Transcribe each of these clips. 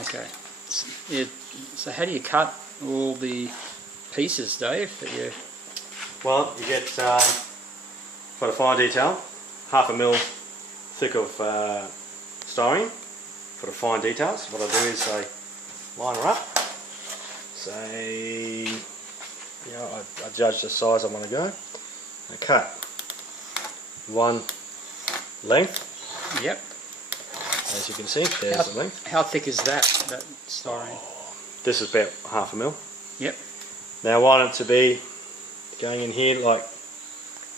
Okay. So how do you cut all the pieces, Dave? That you... Well, you get, for the fine detail, 1/2 mil thick of styrene for the fine details. What I do is I line her up, say, you know, I judge the size I want to go. I cut one length. Yep. As you can see, there's the length. How thick is that styrene? This is about 1/2 mil. Yep. Now I want it to be going in here like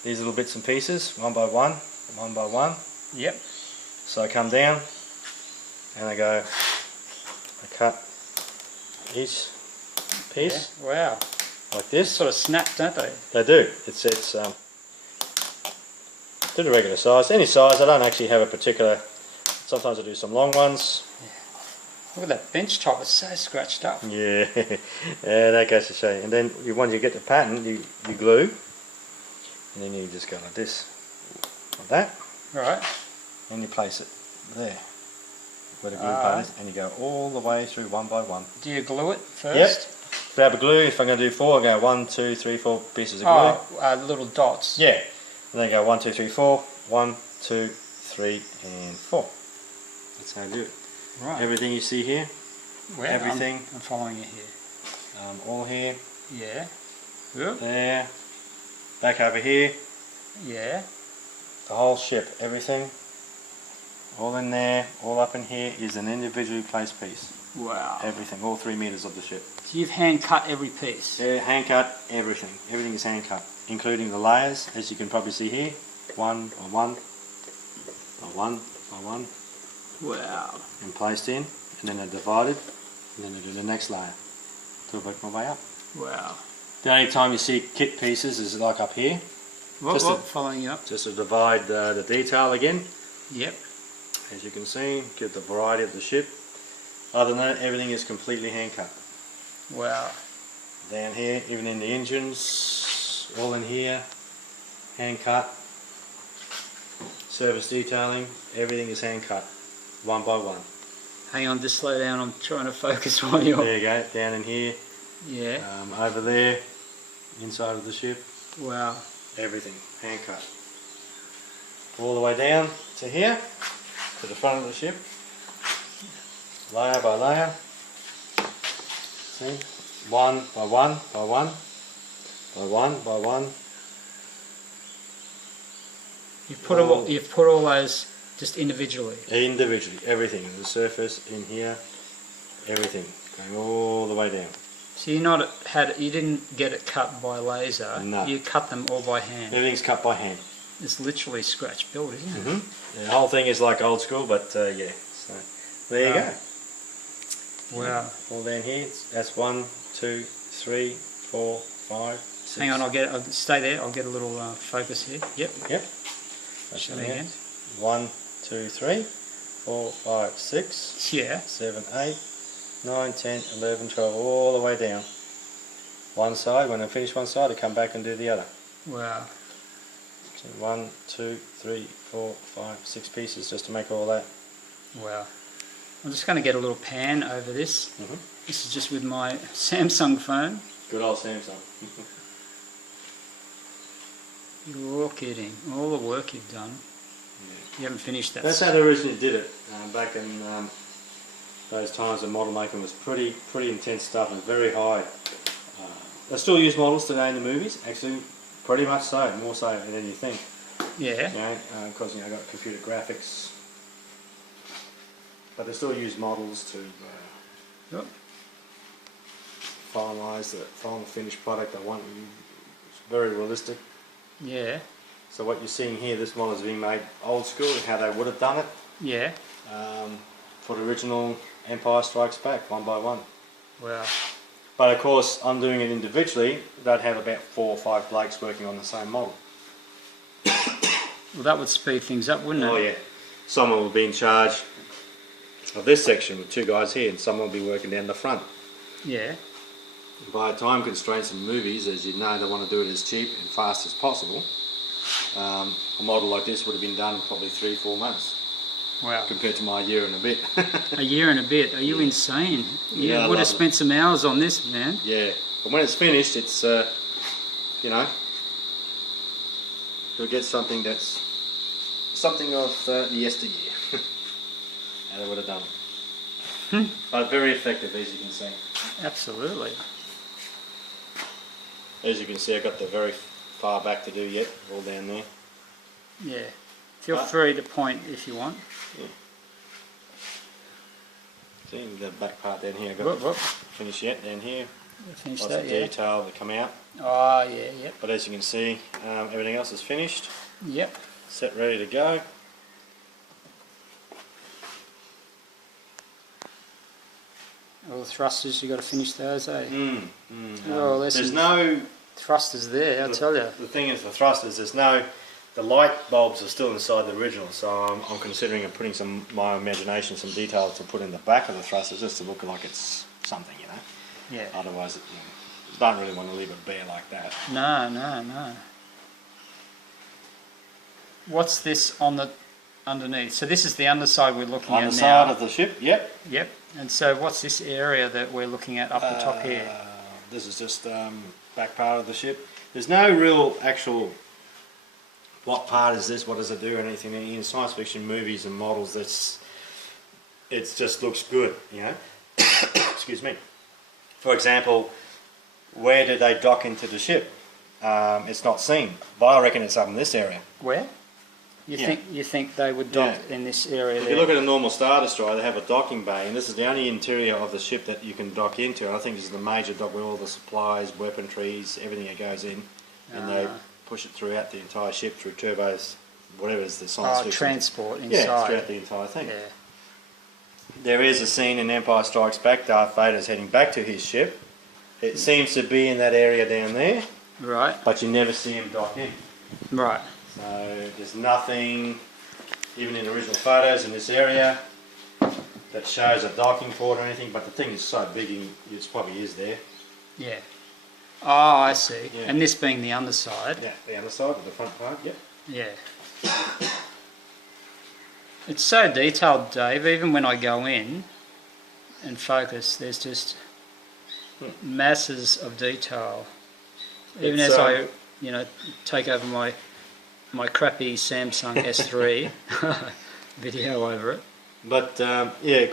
these little bits and pieces, one by one, one by one. Yep. So I come down and I go, I cut each piece. Yeah. Wow. Like this. Sort of snap, don't they? They do. It's to the regular size. Any size. I don't actually have a particular. Sometimes I do some long ones. Look at that bench top, it's so scratched up. Yeah, yeah, that goes to show you. And then once you get the pattern, you glue, and then you just go like this, like that. Right. And you place it there, where the glue part is, and you go all the way through one by one. Do you glue it first? Yep. Grab a glue. If I'm going to do 4, I go 1, 2, 3, 4 pieces of glue. Oh, little dots. Yeah. And then go 1, 2, 3, 4. 1, 2, 3, and 4. That's how I do it. Right. Everything you see here, everything. I'm following you here. All here. Yeah. There. Back over here. Yeah. The whole ship, everything. All in there, all up in here is an individually placed piece. Wow. Everything, all 3 meters of the ship. So you've hand cut every piece? Yeah, hand cut everything. Everything is hand cut, including the layers, as you can probably see here. One by one, by one, by one. Wow. And placed in, and then they're divided, and then I do the next layer till I work my way up. Wow. The only time you see kit pieces is like up here. Following you up. Just to divide the detail again. Yep. As you can see, get the variety of the ship. Other than that, everything is completely hand cut. Wow. Down here, even in the engines, all in here, hand cut. Service detailing, everything is hand cut. One by one. Hang on, just slow down. I'm trying to focus while you're... There you go, down in here. Yeah. Over there, inside of the ship. Wow. Everything, hand cut. All the way down to here, to the front of the ship. Layer by layer. See? One by one, by one, by one, by one. You've put all those just individually? Individually, everything. The surface, in here, everything. Going all the way down. So you didn't get it cut by laser, no. You cut them all by hand? Everything's cut by hand. It's literally scratch built, isn't it? Mm-hmm. The whole thing is like old school, but yeah. So there you go. Wow. All down here, that's 1, 2, 3, 4, 5, 6. Hang on, I'll stay there, I'll get a little focus here. Yep. Yep. Show me again. 1, 2, 3, 4, 5, 6, yeah. 7, 8, 9, 10, 11, 12, all the way down. One side, when I finish one side, I come back and do the other. Wow. So 1, 2, 3, 4, 5, 6 pieces just to make all that. Wow. I'm just going to get a little pan over this. Mm-hmm. This is just with my Samsung phone. Good old Samsung. You're kidding. All the work you've done. Yeah. You haven't finished that. That's how they originally did it. Back in those times, the model making was pretty intense stuff and very high. They still use models today in the movies. Actually, pretty much so. More so than you think. Yeah. Because I got computer graphics. But they still use models to finalise the final finished product they want. It's very realistic. Yeah. So what you're seeing here, this model is being made old school, how they would have done it. Yeah. For the original Empire Strikes Back, one by one. Wow. But of course, I'm doing it individually. They'd have about 4 or 5 blokes working on the same model. Well, that would speed things up, wouldn't it? Oh yeah. Someone will be in charge of this section with 2 guys here, and someone will be working down the front. Yeah. By time constraints in movies, as you know, they want to do it as cheap and fast as possible. A model like this would have been done in probably 3-4 months. Wow. compared to my year and a bit. A year and a bit. Are you insane? You Yeah, I would have love spent some hours on this, man. Yeah, but when it's finished, it's you know, you'll get something that's something of the yesteryear. How they would have done it. But very effective, as you can see. Absolutely. As you can see, I've got the very far back to do yet, all down there. Yeah. Feel free to point if you want. Yeah. See the back part down here, I've got Whoop, whoop. finished yet down here. Finish Lots that, of yeah. detail to come out. Oh, yeah, yep. But as you can see, everything else is finished. Yep. Set, ready to go. All the thrusters, you got to finish those, eh? Oh, there's no thrusters there, I tell you. The thing is, the thrusters, the light bulbs are still inside the original, so I'm considering putting my imagination, some detail to put in the back of the thrusters just to look like it's something, you know. Yeah. Otherwise, you don't really want to leave it bare like that. No, no, no. What's this on the underneath? So this is the underside we're looking at now. Underside of the ship, yep. Yep. And so what's this area that we're looking at up the top here? This is just back part of the ship. There's no real actual what part is this, what does it do, or anything. In science fiction movies and models, it just looks good, you know. Excuse me. For example, where do they dock into the ship? It's not seen, but I reckon it's up in this area. Where? You think they would dock in this area if there? you look at a normal Star Destroyer, they have a docking bay, and this is the only interior of the ship that you can dock into. And I think this is the major dock where all the supplies, weaponries, everything that goes in, and they push it throughout the entire ship through turbos, whatever is the science fiction. Transport inside. Yeah, throughout the entire thing. Yeah. There is a scene in Empire Strikes Back, Darth Vader's heading back to his ship. It seems to be in that area down there, Right. but you never see him dock in. Right. So there's nothing, even in original photos in this area, that shows a docking port or anything, but the thing is so big, it probably is there. Yeah. Oh, I see. Yeah. And this being the underside. Yeah, the underside of the front part, yep. Yeah. It's so detailed, Dave. Even when I go in and focus, there's just masses of detail. Even It's, as I, take over my crappy Samsung S3 video over it. But yeah,